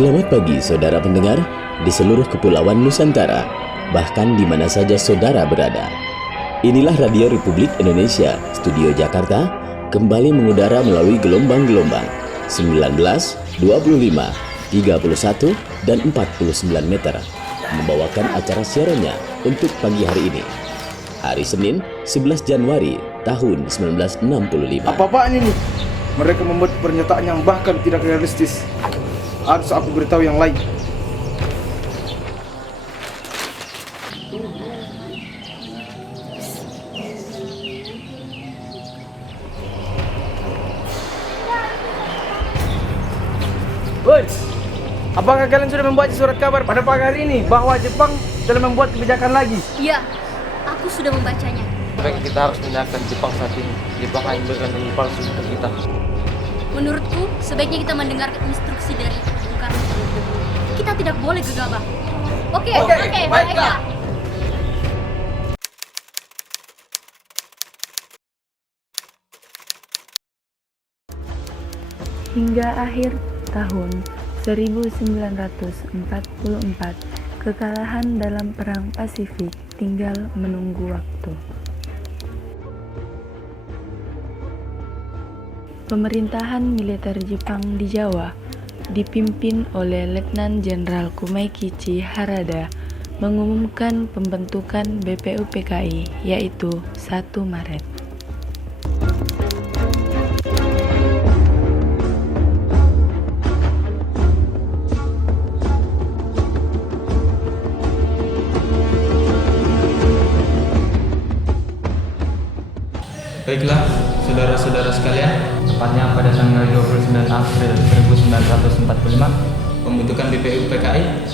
Selamat pagi saudara pendengar di seluruh kepulauan Nusantara, bahkan di mana saja saudara berada. Inilah Radio Republik Indonesia, Studio Jakarta, kembali mengudara melalui gelombang-gelombang 19, 25, 31, dan 49 meter, membawakan acara siarannya untuk pagi hari ini. Hari Senin, 11 Januari tahun 1965. Apa-apaan ini? Mereka membuat pernyataan yang bahkan tidak realistis. Harus aku beritahu yang lain. Woi, apakah kalian sudah membaca surat kabar pada pagi hari ini bahwa Jepang telah membuat kebijakan lagi? Iya, aku sudah membacanya. Sebaiknya kita harus mendengarkan Jepang saat ini. Jepang hanya memberikan janji palsu untuk kita. Menurutku, sebaiknya kita mendengarkan instruksi dari Bung Karno. Kita tidak boleh gegabah. Oke, baiklah. Hingga akhir tahun 1944, kekalahan dalam Perang Pasifik tinggal menunggu waktu. Pemerintahan militer Jepang di Jawa, dipimpin oleh Letnan Jenderal Kumaikichi Harada, mengumumkan pembentukan BPUPKI, yaitu 1 Maret. Baiklah, saudara-saudara sekalian, Tepatnya pada tanggal 29 April 1945, pembentukan BPUPKI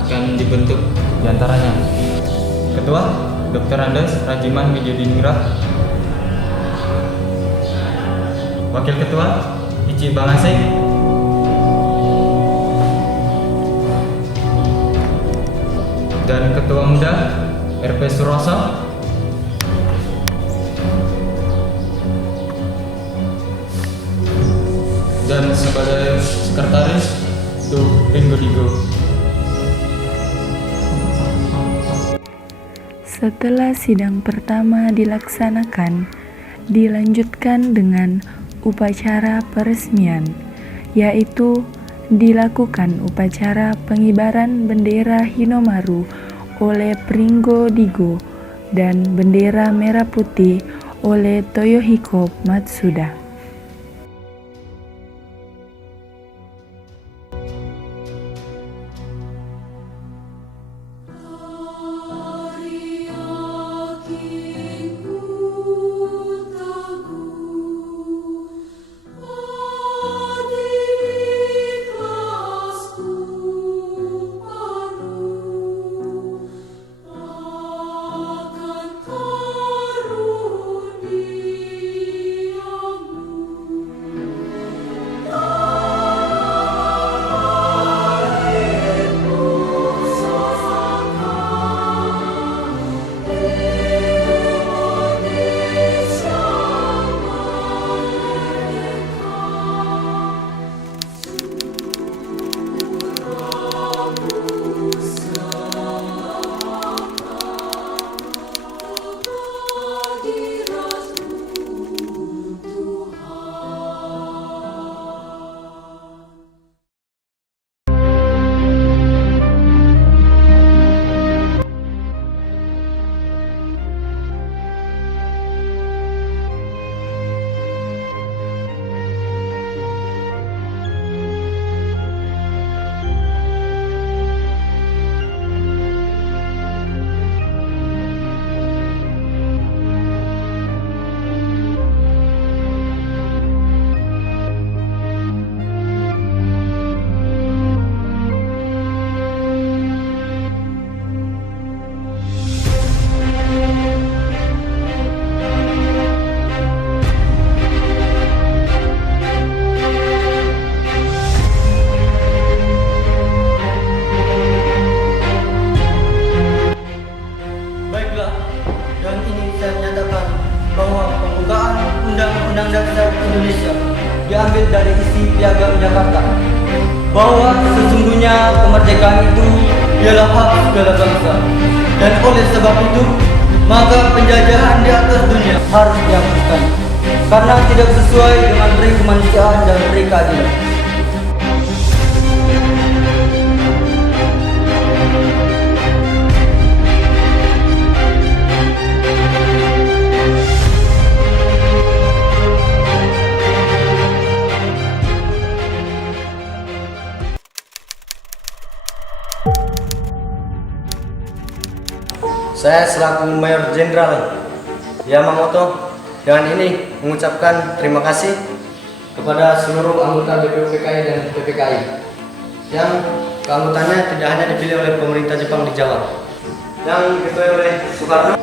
akan dibentuk. di antaranya Ketua Dr. Andes Rajiman Widyadiningrat, Wakil Ketua Ichi Bangasek, dan Ketua Muda RP Suroso, Dan sebagai sekretaris itu Ringo Digo. Setelah sidang pertama dilaksanakan, dilanjutkan dengan upacara peresmian, yaitu dilakukan upacara pengibaran bendera Hinomaru oleh Pringo Digo dan bendera merah putih oleh Toyohiko Matsuda. Undang-Undang Dasar Indonesia diambil dari isi Piagam Jakarta bahwa sesungguhnya kemerdekaan itu ialah hak segala bangsa, dan oleh sebab itu maka penjajahan di atas dunia harus dihapuskan karena tidak sesuai dengan peri kemanusiaan dan peri keadilan. Saya selaku Mayor Jenderal Yamamoto dengan ini mengucapkan terima kasih kepada seluruh anggota BPUPKI dan PPKI yang keanggotaannya tidak hanya dipilih oleh pemerintah Jepang di Jawa, yang diketuai oleh Soekarno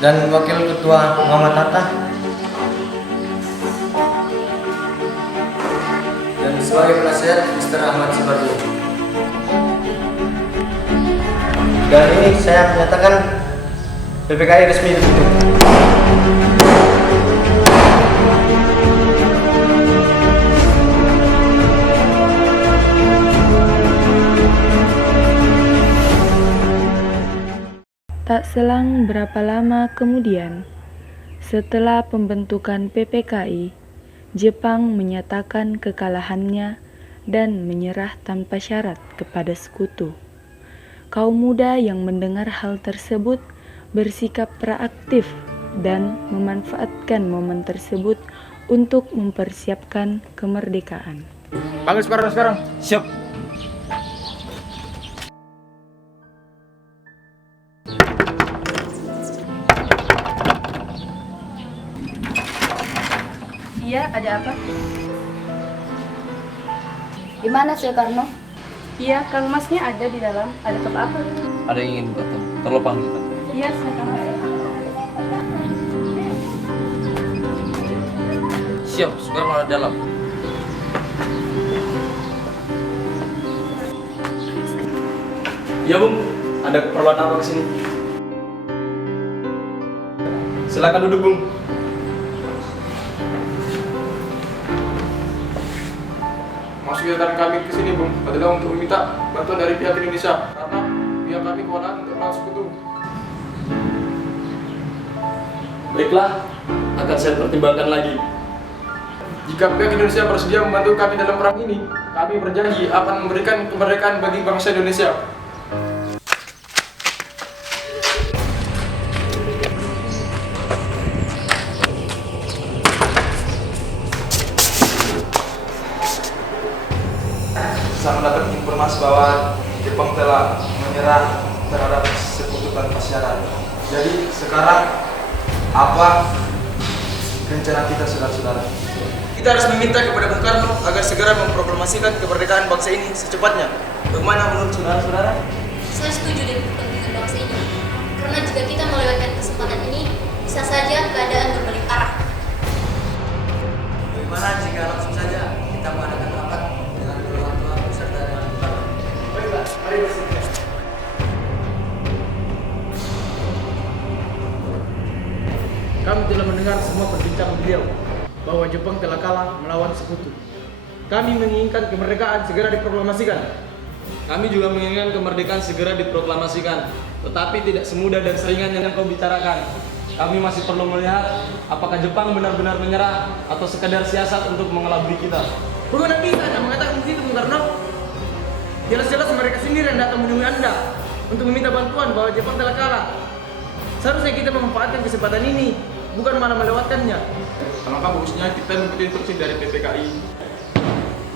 dan Wakil Ketua Muhammad Hatta, dan sebagai penasihat Mr. Ahmad Subarjo. Dan ini saya menyatakan PPKI resmi ditutup. Tak selang berapa lama kemudian, setelah pembentukan PPKI, Jepang menyatakan kekalahannya dan menyerah tanpa syarat kepada sekutu. Kaum muda yang mendengar hal tersebut bersikap proaktif dan memanfaatkan momen tersebut untuk mempersiapkan kemerdekaan. Panggil sekarang. Siap. Iya, ada apa? Di mana Soekarno? Iya, Kang Masnya ada di dalam. Ada apa? Ada yang ingin bertemu. Terlepang kita. Iya, Kang Mas. Siap, sekarang ada dalam. Iya Bung, ada keperluan apa kesini? Silakan duduk Bung. Masuk kegiatan kami ke sini, Bung, adalah untuk meminta bantuan dari pihak Indonesia karena pihak kami kewenangan untuk melawan sekutu. Baiklah, akan saya pertimbangkan lagi. Jika pihak Indonesia bersedia membantu kami dalam perang ini, kami berjanji akan memberikan kemerdekaan bagi bangsa Indonesia. Saya mendapat informasi bahwa Jepang telah menyerah terhadap sekutu tanpa syarat. Jadi sekarang apa rencana kita, saudara-saudara? Kita harus meminta kepada Bung Karno agar segera memproklamasikan kemerdekaan bangsa ini secepatnya. Bagaimana menurut saudara-saudara? Saya setuju dengan kepentingan bangsa ini. Karena jika kita melewatkan kesempatan ini, bisa saja keadaan berbalik arah. Bagaimana jika langsung saja kita mengadakan rapat dengan kedua orang tua beserta dengan Bung Karno? Baiklah, mari bersedia. Kami telah mendengar semua perbincangan beliau bahwa Jepang telah kalah melawan sekutu. Kami menginginkan kemerdekaan segera diproklamasikan. Kami juga menginginkan kemerdekaan segera diproklamasikan, tetapi tidak semudah dan seringan yang kau bicarakan. Kami masih perlu melihat apakah Jepang benar-benar menyerah atau sekedar siasat untuk mengelabui kita. Bagaimana bisa Anda mengatakan begitu, Bung Karno? Jelas-jelas mereka sendiri yang datang menemui Anda untuk meminta bantuan bahwa Jepang telah kalah. Seharusnya kita memanfaatkan kesempatan ini, bukan malah melewatkannya. Alangkah bagusnya kita mengikuti instruksi dari PPKI.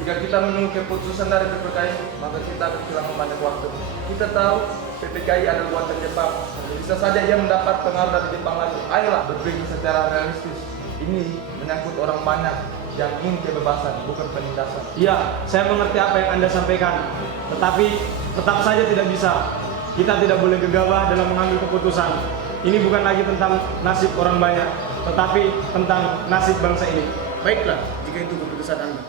Jika kita menunggu keputusan dari PPKI, maka kita akan kehilangan banyak waktu. Kita tahu PPKI adalah buatan Jepang. Bisa saja ia mendapat pengaruh dari Jepang lagi. Ayolah berpikir secara realistis. Ini menyangkut orang banyak yang ingin kebebasan, bukan penindasan. Iya, saya mengerti apa yang Anda sampaikan, tetapi tetap saja tidak bisa. Kita tidak boleh gegabah dalam mengambil keputusan. Ini bukan lagi tentang nasib orang banyak, tetapi tentang nasib bangsa ini. Baiklah, jika itu keputusan Anda.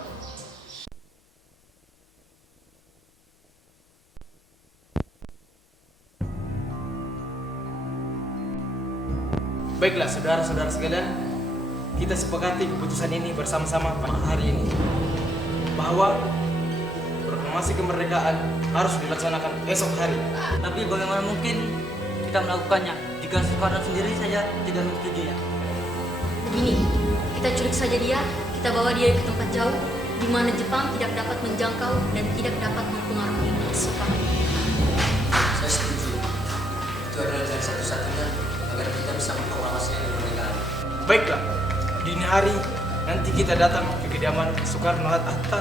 Baiklah, saudara-saudara sekalian, kita sepakati keputusan ini bersama-sama pada hari ini, bahwa proklamasi kemerdekaan harus dilaksanakan esok hari. Tapi bagaimana mungkin kita melakukannya jika Soekarno sendiri saja tidak menyetujuinya? Begini, kita culik saja dia, kita bawa dia ke tempat jauh, di mana Jepang tidak dapat menjangkau dan tidak dapat mempengaruhi Soekarno. Saya setuju. Itu adalah jalan satu-satunya agar kita bisa memproklamasi kemerdekaan. Baiklah, dini hari nanti kita datang ke kediaman Soekarno-Hatta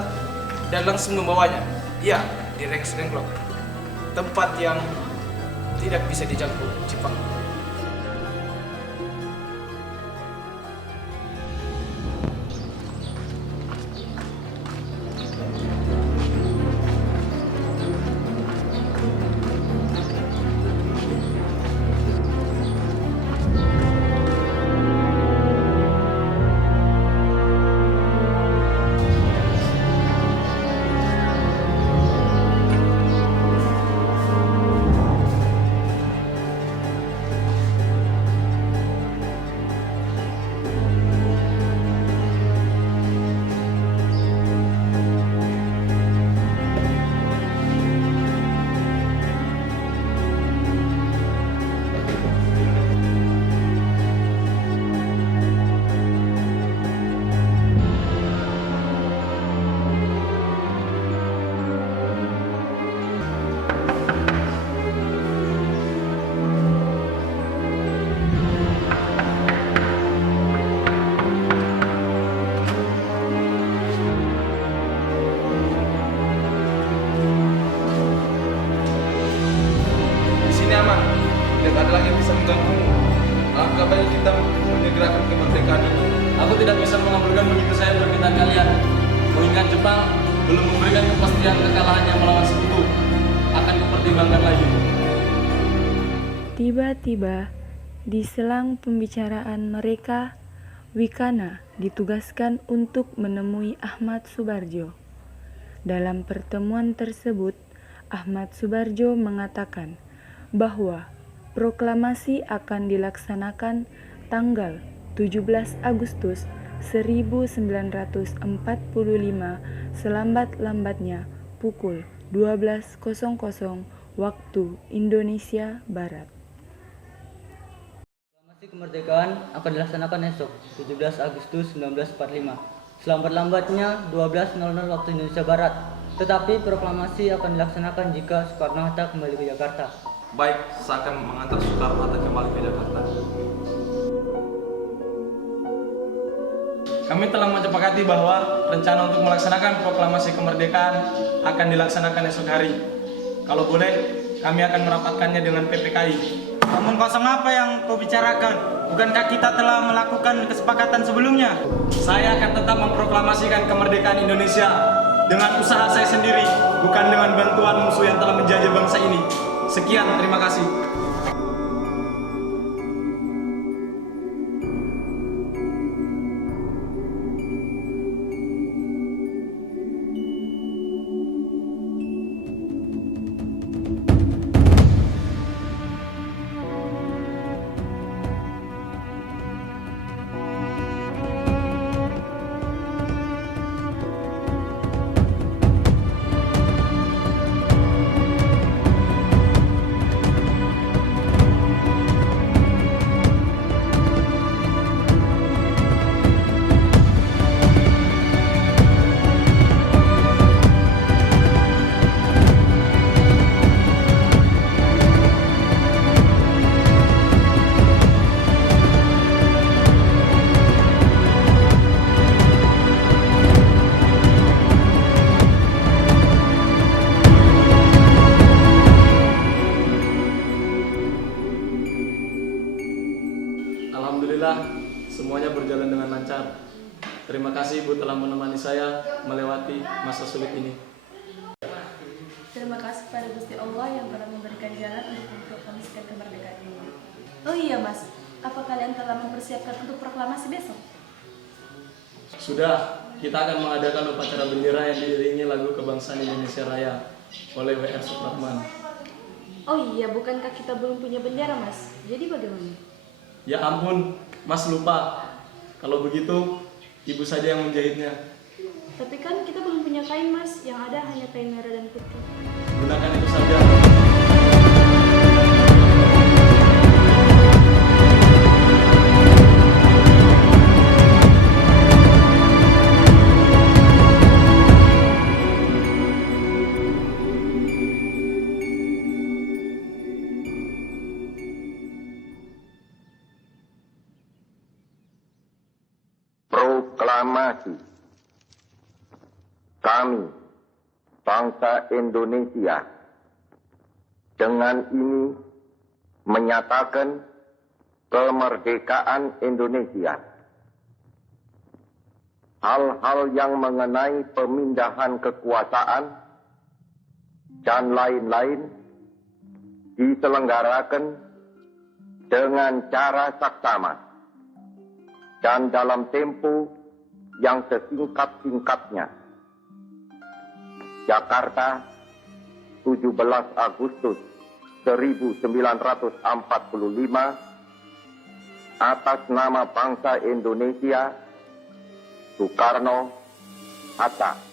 dan langsung membawanya. Ya, di Renglok, tempat yang tidak bisa dijangkau Jepang. Tidak ada lagi yang bisa mengganggumu. Langkah baik kita menyegerakan kemerdekaan ini. Aku tidak bisa mengabulkan begitu saja permintaan kalian. Mengingat Jepang belum memberikan kepastian kekalahannya melawan sekutu. Akan kupertimbangkan lagi. Tiba-tiba, di selang pembicaraan mereka, Wikana ditugaskan untuk menemui Ahmad Subarjo. Dalam pertemuan tersebut, Ahmad Subarjo mengatakan bahwa proklamasi akan dilaksanakan tanggal 17 Agustus 1945 selambat-lambatnya pukul 12.00 waktu Indonesia Barat. Proklamasi kemerdekaan akan dilaksanakan esok 17 Agustus 1945 selambat-lambatnya 12.00 waktu Indonesia Barat. Tetapi proklamasi akan dilaksanakan jika Soekarno-Hatta kembali ke Jakarta. Baik, saya akan mengantar Soekarno-Hatta kembali ke Jakarta. Kami telah menyepakati bahwa rencana untuk melaksanakan proklamasi kemerdekaan akan dilaksanakan esok hari. Kalau boleh, kami akan merapatkannya dengan PPKI. Omong kosong apa yang kau bicarakan? Bukankah kita telah melakukan kesepakatan sebelumnya? Saya akan tetap memproklamasikan kemerdekaan Indonesia dengan usaha saya sendiri, bukan dengan bantuan musuh yang telah menjajah bangsa ini. Sekian, terima kasih. Alhamdulillah, semuanya berjalan dengan lancar. Terima kasih Ibu telah menemani saya melewati masa sulit ini. Terima kasih pada Gusti Allah yang telah memberikan jalan untuk memproklamasikan kemerdekaan ini. Oh iya Mas, apa kalian telah mempersiapkan untuk proklamasi besok? Sudah, kita akan mengadakan upacara bendera yang diiringi lagu kebangsaan Indonesia Raya oleh W.R. Supratman. Oh iya, bukankah kita belum punya bendera Mas? Jadi bagaimana? Ya ampun, Mas lupa. Kalau begitu, ibu saja yang menjahitnya. Tapi kan kita belum punya kain, Mas. Yang ada hanya kain merah dan putih. Gunakan itu saja. Proklamasi. Kami, bangsa Indonesia, dengan ini menyatakan kemerdekaan Indonesia. Hal-hal yang mengenai pemindahan kekuasaan dan lain-lain diselenggarakan dengan cara saksama dan dalam tempo yang sesingkat-singkatnya. Jakarta, 17 Agustus 1945, atas nama bangsa Indonesia, Soekarno, Hatta.